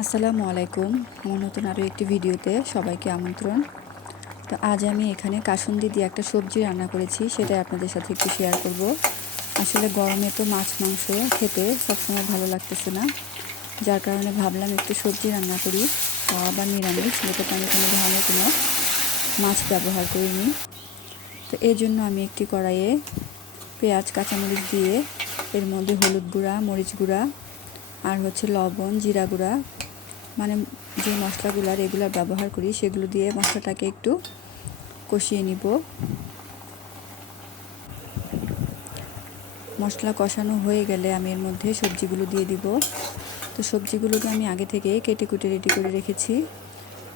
আসসালামু আলাইকুম। আমার নতুন আরও একটি ভিডিওতে সবাইকে আমন্ত্রণ। তো আজ আমি এখানে কাসুন্দি দিয়ে একটা সবজি রান্না করেছি, সেটাই আপনাদের সাথে একটু শেয়ার করব। আসলে গরমে তো মাছ মাংস খেতে সবসময় ভালো লাগতেছে না, যার কারণে ভাবলাম একটু সবজি রান্না করি, তাও আবার নিরামিষ, যেটাতে আমি কোনো ধরনের কোনো মাছ ব্যবহার করিনি। তো এই জন্য আমি একটি কড়াইয়ে পেঁয়াজ কাঁচামরিচ দিয়ে এর মধ্যে হলুদ গুঁড়া, মরিচ গুঁড়া আর লবণ, জিরা গুঁড়া, মানে যে মশলাগুলো রেগুলার ব্যবহার করি সেগুলো দিয়ে মশলাটাকে একটু কষিয়ে নিব। মশলা কষানো হয়ে গেলে আমি এর মধ্যে সবজিগুলো দিয়ে দিব। তো সবজিগুলোকে আমি আগে থেকে কেটে কুটে রেডি করে রেখেছি।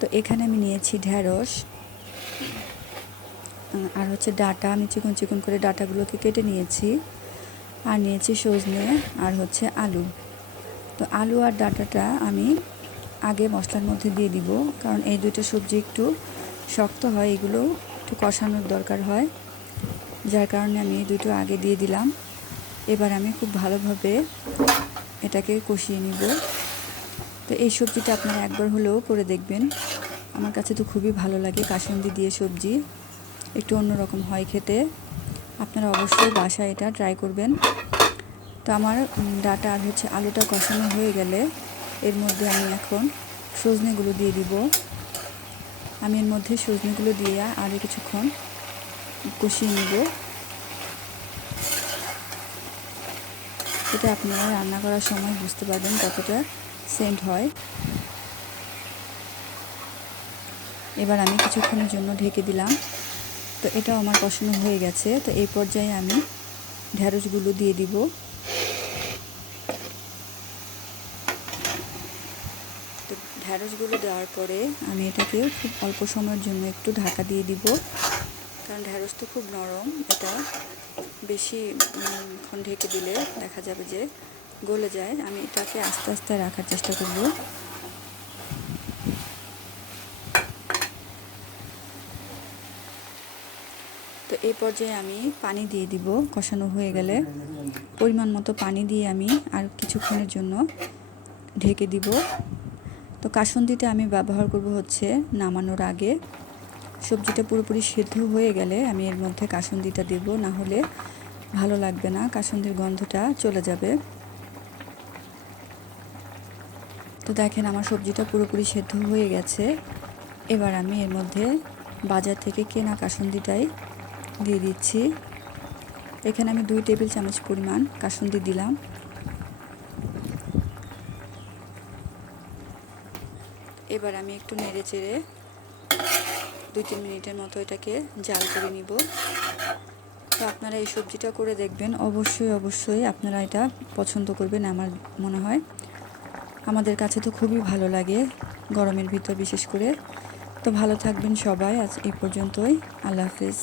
তো এখানে আমি নিয়েছি ঢেঁড়স আর ডাঁটা, আমি চিকন চিকন করে ডাঁটাগুলোকে কেটে নিয়েছি। আর নিয়েছি সজনে আর আলু। তো আলু আর ডাঁটাটা আমি আগে মশলার মধ্যে দিয়ে দিব, কারণ এই দুটো সবজি একটু শক্ত হয়, এগুলো একটু কষানোর দরকার হয়, যার কারণে আমি এই দুটো আগে দিয়ে দিলাম। এবার আমি খুব ভালোভাবে এটাকে কষিয়ে নিব। তো এই সবজিটা আপনারা একবার হলেও করে দেখবেন, আমার কাছে তো খুবই ভালো লাগে। কাসুন্দি দিয়ে সবজি একটু অন্যরকম হয় খেতে, আপনারা অবশ্যই বাসায় এটা ট্রাই করবেন। তো আমার ডাঁটা আর আলুটা কষানো হয়ে গেলে এর মধ্যে আমি এখন সজনেগুলো দিয়ে দিব। আমি এর মধ্যে সজনেগুলো দিয়ে আরও কিছুক্ষণ কষিয়ে নিব। এটা আপনারা রান্না করার সময় বুঝতে পারবেন কতটা সেন্ট হয়। এবার আমি কিছুক্ষণের জন্য ঢেকে দিলাম। তো এটাও আমার কষানো হয়ে গেছে। তো এই পর্যায়ে আমি ঢেঁড়সগুলো দিয়ে দিব। তো ঢেঁড়সগুলো দেওয়ার পরে আমি এটাকে খুব অল্প সময়ের জন্য একটু ঢাকা দিয়ে দিব, কারণ ঢেঁড়স তো খুব নরম, এটা বেশিক্ষণ ঢেকে দিলে দেখা যাবে যে গলে যায়। আমি এটাকে আস্তে আস্তে রাখার চেষ্টা করব। তো এই পর্যায়ে আমি পানি দিয়ে দিব। কষানো হয়ে গেলে পরিমাণ মতো পানি দিয়ে আমি আর কিছুক্ষণের জন্য ঢেকে দিব। তো কাসুন্দিতে আমি ব্যবহার করব নামানোর আগে। সবজিটা পুরোপুরি সিদ্ধ হয়ে গেলে আমি এর মধ্যে কাসুন্দিটা দেব, না হলে ভালো লাগবে না, কাসুন্দির গন্ধটা চলে যাবে। তো দেখেন আমার সবজিটা পুরোপুরি সেদ্ধ হয়ে গেছে। এবার আমি এর মধ্যে বাজার থেকে কেনা কাসুন্দিটাই দিয়ে দিচ্ছি। এখানে আমি 2 টেবিল চামচ পরিমাণ কাসুন্দি দিলাম। এবার আমি একটু নেড়ে চেড়ে 2-3 মিনিটের মতো এটাকে জাল করে নিব। তো আপনারা এই সবজিটা করে দেখবেন, অবশ্যই আপনারা এটা পছন্দ করবেন আমার মনে হয়। আমাদের কাছে তো খুবই ভালো লাগে গরমের ভিতর বিশেষ করে। তো ভালো থাকবেন সবাই, আজ এই পর্যন্তই। আল্লাহ হাফেজ।